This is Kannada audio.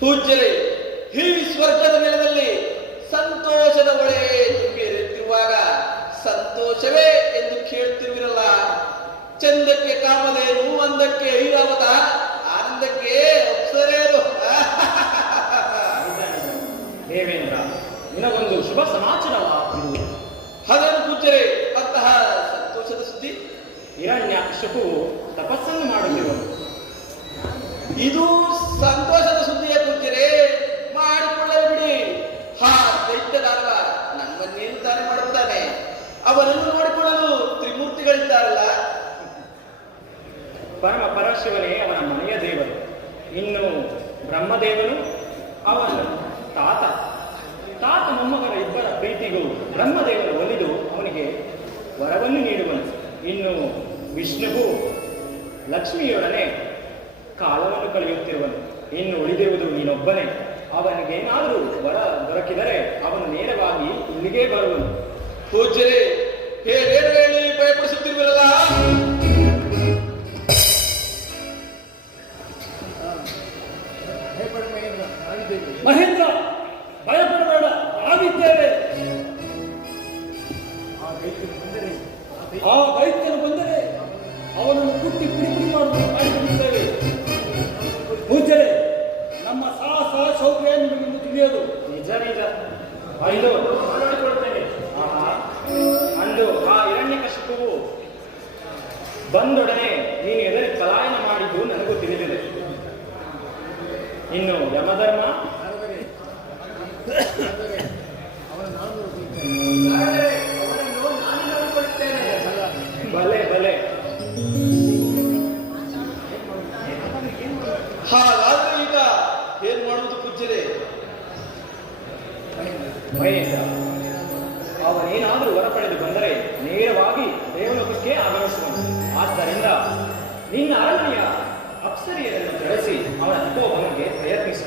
ಪೂಜ್ಯರೇ, ಈ ಸ್ವರ್ಗದ ನೆಲದಲ್ಲಿ ಸಂತೋಷದ ಹೊಳೆ ತುಂಬಿ ಹರಿಯುತ್ತಿರುವಾಗ ಸಂತೋಷವೇ ಎಂದು ಕೇಳುತ್ತಿರುವಿರಲ್ಲ. ಚಂದಕ್ಕೆ ಕಾಮಧೇನು, ಅಂದಕ್ಕೆ ಐರಾವತ, ಆನಂದಕ್ಕೆ ಅಪ್ಸರೇನು. ದೇವೇಂದ್ರ, ನಿನಗೊಂದು ಶುಭ ಸಮಾಚಾರವಾಗಿರುವುದು. ಅದೇನು ಪೂಜ್ಯರೇ ಅಂತಹ ಸಂತೋಷದ ಸುದ್ದಿ? ಹಿರಣ್ಯಾಕ್ಷಕು ತಪಸ್ಸನ್ನು ಮಾಡುತ್ತಿರುವನು. ಇದು ಸಂತೋಷದ ಸುದ್ದಿಯ ಪೂಜ್ಯರೇ, ಮಾಡಿಕೊಳ್ಳಲು ಬಿಡಿ. ದೈತ್ಯದಾನವ ನಮ್ಮನ್ನೇನು ತಾನೇ ಮಾಡುತ್ತಾನೆ? ಅವನನ್ನು ನೋಡಿಕೊಳ್ಳಲು ತ್ರಿಮೂರ್ತಿಗಳಿದ್ದಾರಲ್ಲ. ಪರಮ ಪರಶಿವನೇ ಅವನ ಮನೆಯ ದೇವರು. ಇನ್ನು ಬ್ರಹ್ಮದೇವನು ಅವನ ತಾತ ಮೊಮ್ಮಗನ ಇಬ್ಬರ ಪ್ರೀತಿಗೂ ಬ್ರಹ್ಮದೇವನು ಒಲಿದು ಅವನಿಗೆ ವರವನ್ನು ನೀಡುವನು. ಇನ್ನು ವಿಷ್ಣುವು ಲಕ್ಷ್ಮಿಯೊಡನೆ ಕಾಲವನ್ನು ಕಳೆಯುತ್ತಿರುವನು. ಇನ್ನು ಉಳಿದಿರುವುದು ನೀನೊಬ್ಬನೇ. ಅವನಿಗೇನಾದರೂ ವರ ದೊರಕಿದರೆ ಅವನು ನೇರವಾಗಿ ಇಲ್ಲಿಗೆ ಬರುವನು. ಪೂಜ್ಯರೇ, ಹೇಳೇನು ಹೇಳಿ ಭಯಪಡಿಸುತ್ತಿರುವಲ್ಲ? ಮಹೇಂದ್ರ, ಭಯಪಡಬೇಡ, ಆಗಿದ್ದೇವೆ. ಆ ದೈತ್ಯನು ಬಂದರೆ ಅವನನ್ನು ಕುಟ್ಟಿ ಪುಡಿ ಮಾಡಿಬಿಡುತ್ತೇವೆ. ಪೂಜ್ಯರೇ, ನಮ್ಮ ಸಾಹಸ ಶೌರ್ಯ ನಿಮಗಿಂದು ತಿಳಿಯೋದು. ನಿಜ ಅಂದು ನೋಡಿಕೊಳ್ಳುತ್ತೇನೆ. ಅಂದು ಆ ಹಿರಣ್ಯಕಶಿಪುವು ಬಂದೊಡನೆ ನೀನು ಎದುರು ಪಲಾಯನ ಮಾಡಿದ್ದು ನನಗೂ ತಿಳಿದಿದೆ. ಇನ್ನು ಯಮಧರ್ಮ ಬಲೆ ಬಲೆ. ಹಾಗಾದ್ರೆ ಈಗ ಏನ್ ಮಾಡುವುದು ಪೂಜ್ಯರೇ? ಮಹೇಂದ್ರ, ಅವನೇನಾದರೂ ವರ ಪಡೆದು ಬಂದರೆ ನೇರವಾಗಿ ದೇವಲೋಕಕ್ಕೆ ಆಗಮಿಸುವನು. ಆದ್ದರಿಂದ ನಿನ್ನ ಅರಣ್ಯ ಅಪ್ಸರಿಯರನ್ನು ಕಳಿಸಿ ಅವನ ತಪೋಭಂಗಕ್ಕೆ ಪ್ರಯತ್ನಿಸು.